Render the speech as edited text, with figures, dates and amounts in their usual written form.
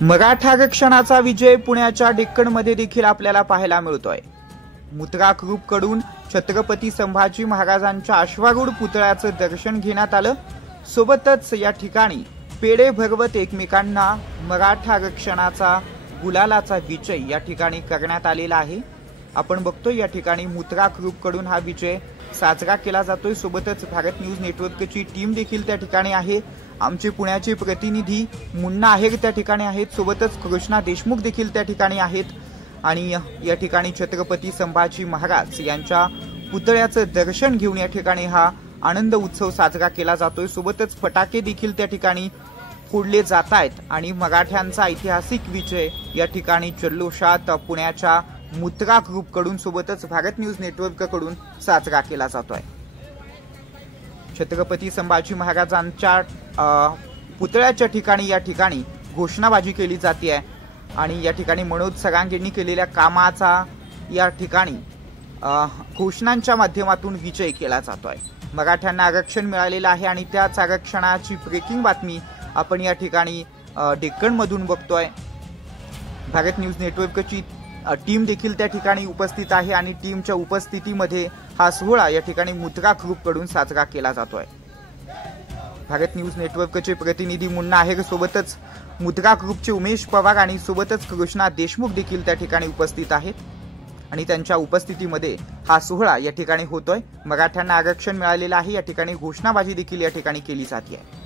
मराठा आरक्षणाचा विजय पुण्याच्या डेक्कनमध्ये देखील आपल्याला पाहायला मिळतोय। मुद्राक ग्रुप कडून छत्रपती संभाजी महाराजांच्या अश्वारूढ पुतळ्याचं दर्शन घेण्यात आलं। सोबतच या ठिकाणी पेढे भरवत एकमेकांना मराठा आरक्षणाचा गुलालाचा विजय या ठिकाणी करण्यात आलेला आहे। आपण बघतोय या ठिकाणी मुद्राक ग्रुप कडून हा विजय साजरा केला जातोय। सोबतच भारत न्यूज नेटवर्कची टीम देखील त्या ठिकाणी आहे। आमचे पुण्याचे प्रतिनिधी मुन्ना आहेर त्या ठिकाणी आहेत, सोबतच कृष्णा देशमुख देखील त्या ठिकाणी आहेत आणि या ठिकाणी छत्रपती संभाजी महाराज यांच्या पुतळ्याचं दर्शन घेऊन या ठिकाणी हा आनंद उत्सव साजरा केला जातोय। सोबतच फटाके देखील त्या ठिकाणी फोडले जात आहेत आणि मराठ्यांचा ऐतिहासिक विजय या ठिकाणी जल्लोषात पुण्याच्या मुद्राक ग्रुप कडून सोबतच भारत न्यूज नेटवर्क कडून साजरा केला जातोय। छत्रपती संभाजी महाराजांच्या पुतळ्याच्या ठिकाणी या ठिकाणी घोषणाबाजी केली जाते आहे आणि या ठिकाणी मनोज सरांगेंनी केलेल्या कामाचा या ठिकाणी घोषणांच्या माध्यमातून विजय केला जातोय। मराठ्यांना आरक्षण मिळालेलं आहे आणि त्याच आरक्षणाची ब्रेकिंग बातमी आपण या ठिकाणी डेक्कन मधून बघतोय। भारत न्यूज नेटवर्कची टीम देखील त्या ठिकाणी उपस्थित आहे आणि टीमच्या उपस्थितीमध्ये हा सोहळा या ठिकाणी मुद्राक ग्रुप कडून साजरा केला जातोय। भारत न्यूज नेटवर्कचे प्रतिनिधी मुन्ना आहेर सोबतच मुद्राक ग्रुपचे उमेश पवार आणि सोबतच कृष्णा देशमुख देखील त्या ठिकाणी उपस्थित आहेत आणि त्यांच्या उपस्थितीमध्ये हा सोहळा या ठिकाणी होतोय। मराठ्यांना आरक्षण मिळालेलं आहे, या ठिकाणी घोषणाबाजी देखील या ठिकाणी केली जाते आहे।